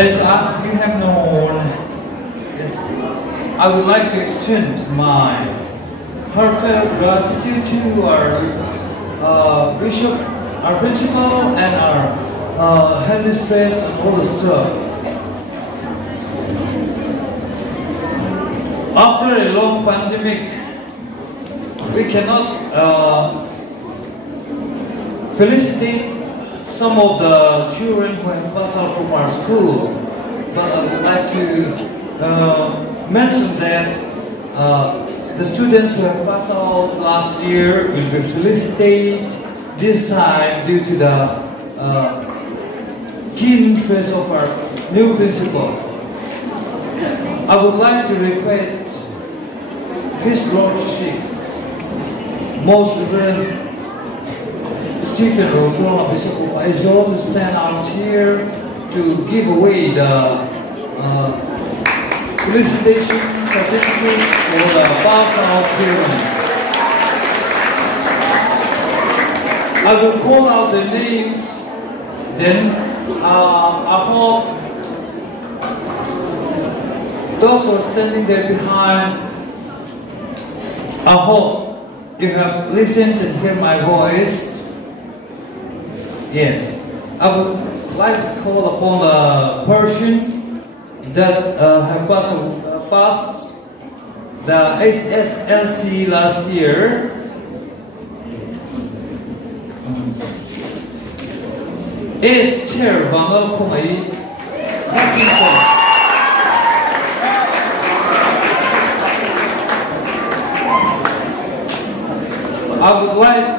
As you have known, yes, I would like to extend my heartfelt gratitude to our bishop, our principal, and our headmistress, and all the stuff. After a long pandemic, we cannot felicitate some of the children who have passed out from our school, but I would like to mention that the students who have passed out last year will be felicitate this time due to the keen interest of our new principal. I would like to request His Lordship, Most Reverend Stephen Robrona, Bishop of Aizawl, to stand out here to give away the felicitation certificate for the passed out children. I will call out the names, then I hope those who are standing there behind, I hope you have listened and hear my voice. Yes, I would like to call upon the person that have passed the SSLC last year. Esther Vangal Komai Hutchinson. I would like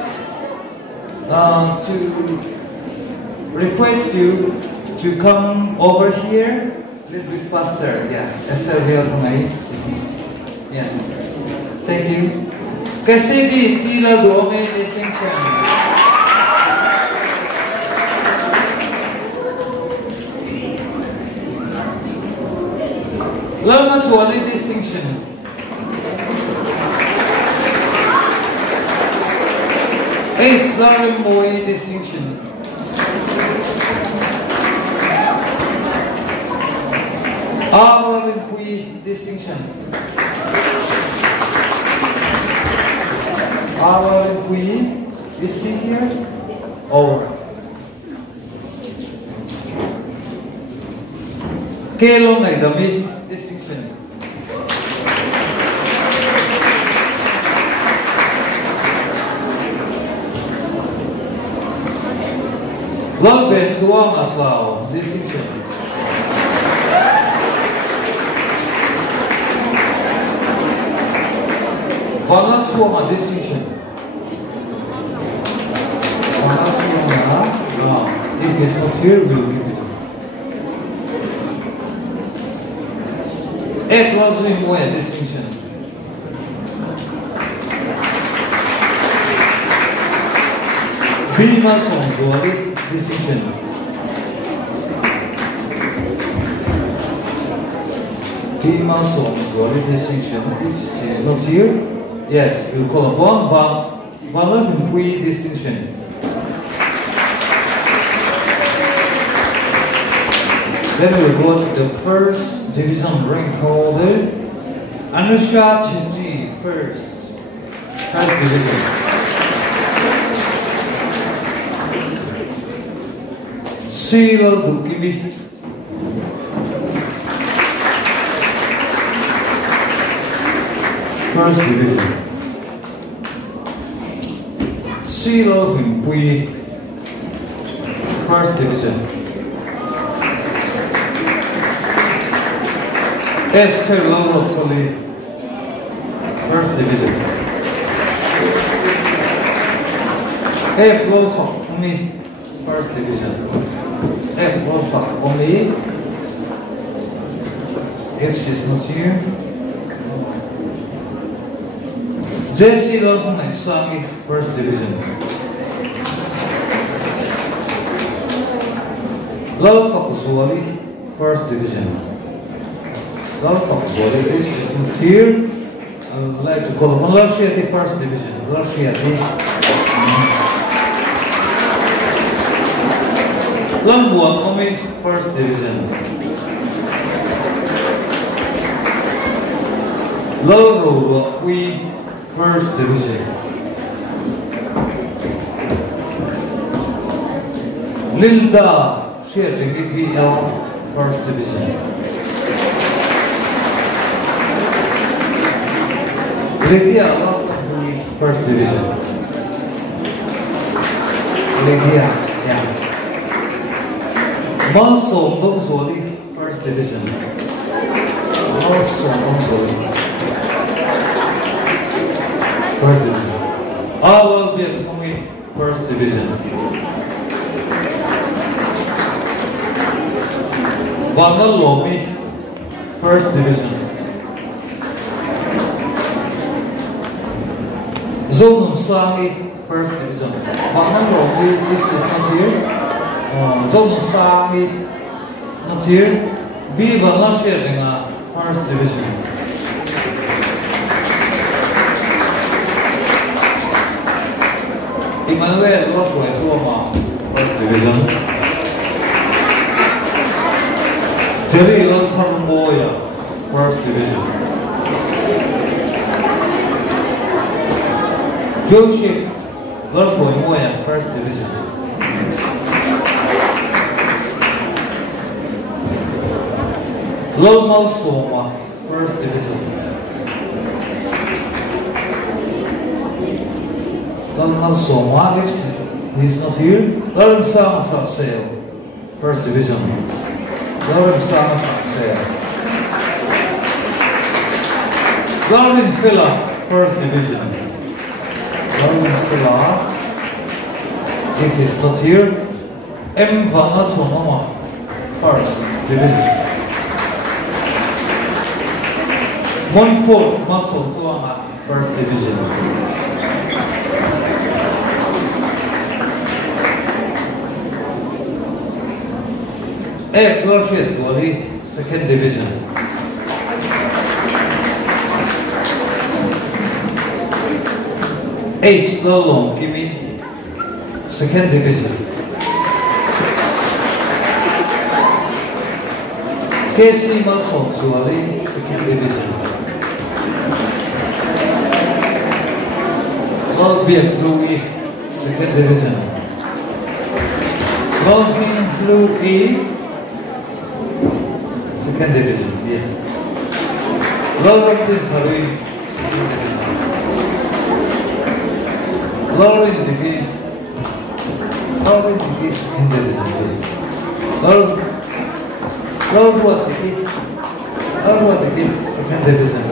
to request you to come over here a little bit faster. Yeah, Esther Vangal. Yes, thank you. Kasidi Tila Dome distinction. Lama Swali distinction. Eighth Lawrence Moy distinction. Alawm distinction. Alawm is he here? Over. Kelong Naidami distinction. Lawben Tuama Cloud distinction. Vanat Tuama distinction. Vanat Tuama. If it's not here, we'll give it. F was in where distinction. B Mason Zuali distinction. B Mason Zuali distinction. If she is not here, yes, we'll call upon Vanat distinction. Then we'll go to the first division rank holder, Anusha Chinji, first division. Sheila Dukimi, first division. Sheila Himpui, first division. Esther Lawrence, first division. F. Lawrence, only first division. F. Lawrence, only. If she's not here. J.C. Lawrence, Sami, first division. Love Fakusuali, first division. This is not here. I would like to call upon Lawrencians, first division. Lawrencians. Lambuan kami first division. Lawro we first division. Linda sharing VL first division. Lydia we first division. Lydia, yeah. Malsom Dongsoli first division. Malsom Dongsoli first division. Our Vietnamese first division. Vanalomi first division. Zonun Sami first division. Vanalomi is not here. Zonun Sami is not here. B Vanasheringa first division. Emmanuel Lawrence first division. Jerry Lawrence first division. Joseph Lawrence first division. Lomal Soma first division. Lomal Soma if he's not here. Lawrence shall sail first division. Lawrence Lawrence Villa, first division. Lawrence Villa, if he's not here. M. Vanasonoma, first division. Montfort Muscle Tuama, first division. F. Lawrence Wally, second division. H. Alawm Kimi, second division. KC Muscle Wally, second division. Lawrence Louis, second division. Lawrence Louis, second division, yeah. Lawrence Tharui, second division. Lawrence Digi, second division. Lawrence Digi, second division.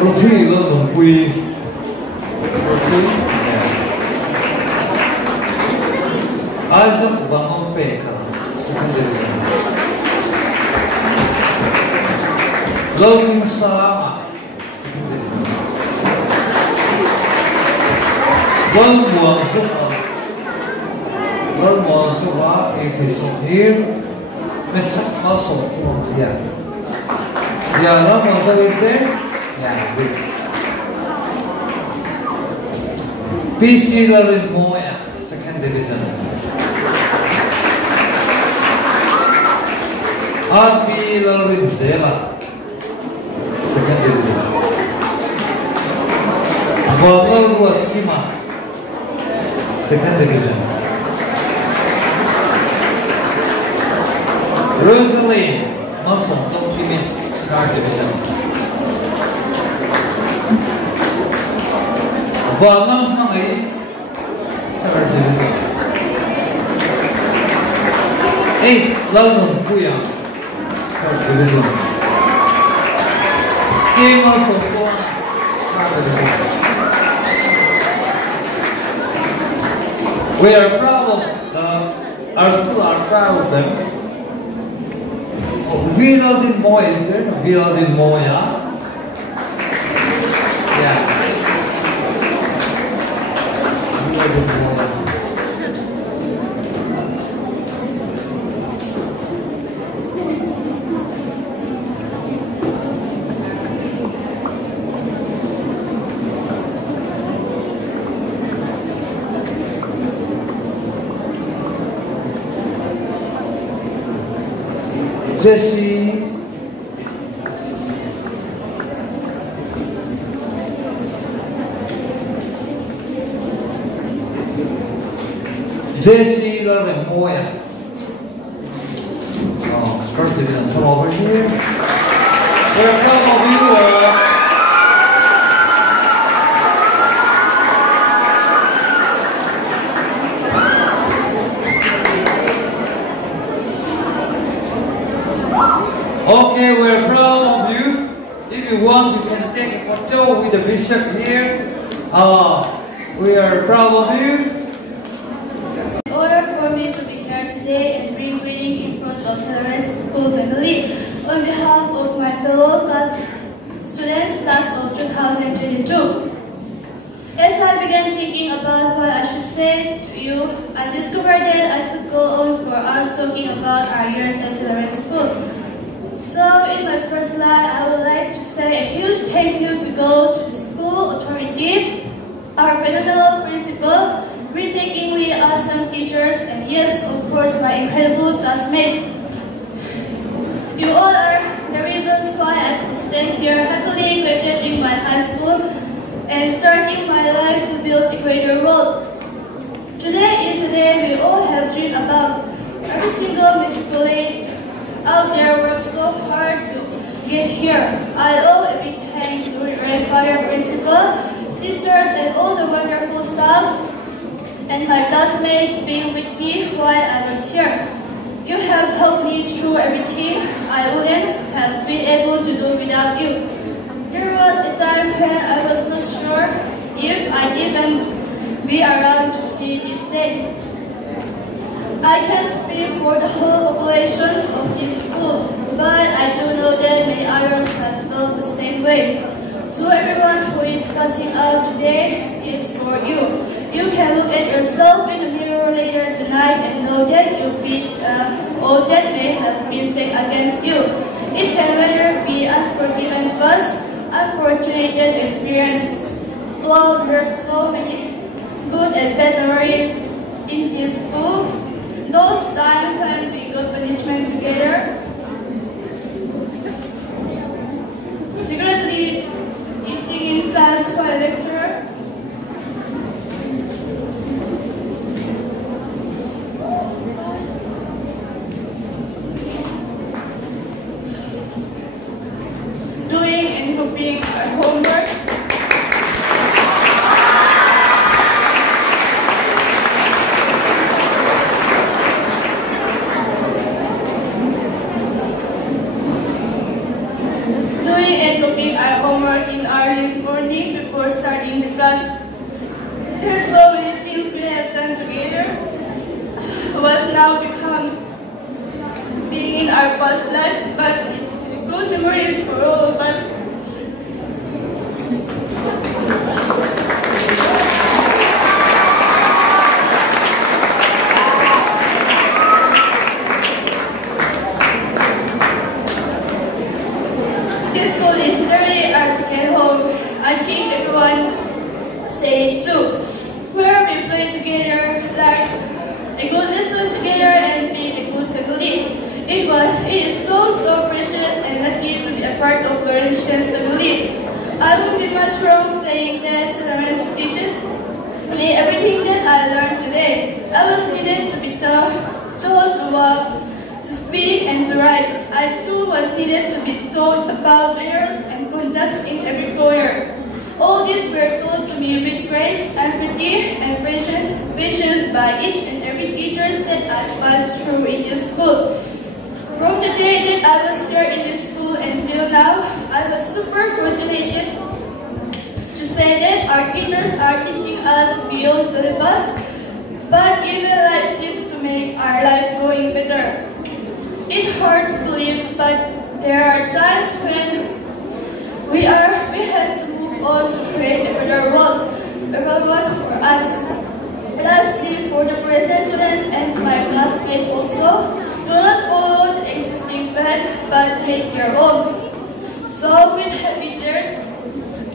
Roti Lawrence Pui, Isaac Van Baker, second division. Lawrence Salama, second division. Lawrence Suva, if he's not here. Miss Muscle, yeah. Yeah, Lawrence is there? Yeah, good. PC Lawrence Moya, second division. RP Lawrence Zela, second division. Lawrence Kima, second division. Rosalie Muscle, don't give me third division. Vanam Hangai, third division. 8. Lawrence Puyang, third division. Game also for third division. We are proud of our school are proud of them. Viradin Moya, is there? Viradin Moya. Yeah. Viradin Moya. Jesse, Jesse, Lawrence, Moya. First division, come over here. We're proud of you. Okay, we're proud of you. If you want, you can take a photo with the bishop here. We are proud of you. In order for me to be here today and bring greeting in front of St.Lawrence school family, on behalf of my fellow students, class of 2022. As I began thinking about what I should say to you, I discovered that I could go on for hours talking about our years at St.Lawrence school. So in my first line, I would like to say a huge thank you to go to the school authority, our phenomenal principal, breathtakingly awesome teachers, and yes, of course, my incredible classmates. You all are the reasons why I can stand here happily graduating my high school and starting my life to build a greater world. Today is the day we all have dreamed about. Every single matriculate out there works so hard to get here. I owe a big thanks to the fire principal, sisters, and all the wonderful staffs, and my classmates being with me while I was here. You have helped me through everything I wouldn't have been able to do without you. There was a time when I was not sure if I'd even be around to see this day. I can't speak for the whole populations of this school, but I do know that many others have felt the same way. To everyone who is passing out today, is for you. You can look at yourself in the mirror later tonight and know that you beat all that may have been said against you. It can whether be unforgiven past, unfortunate experience. While there's so many good and bad memories in this school, those times when we got punishment together, secretly eating in class for a lecturer, doing and copying our homework, in early morning before starting the class. There are so many things we have done together. What's now become being in our past life, but it's good memories for all of us. This school is literally our second home. I think everyone say it too. Where we play together, like a good lesson together and be a good family. It is so precious and lucky to be a part of Lawrencians family. I would be much wrong saying that St.Lawrence teaches me everything that I learned today. I was needed to be taught to walk, to speak and to write. I too was needed to be taught about manners and conduct in every choir. All these were taught to me with grace, empathy, and patience by each and every teacher that I passed through in this school. From the day that I was here in this school until now, I was super fortunate to say that our teachers are teaching us beyond syllabus, but giving life tips to make our life going better. It hurts to live, but there are times when we had to move on to create a better world for us. Lastly, for the present students and to my classmates also, do not follow the existing path, but make your own. So with happy tears,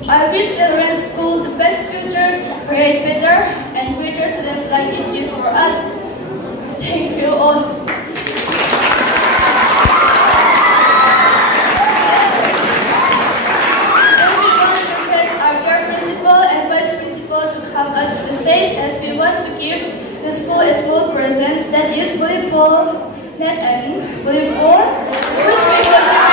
I wish St.Lawrence School the best future to create better and greater students like it is for us. Thank you all. basketball, net and volleyball, which we will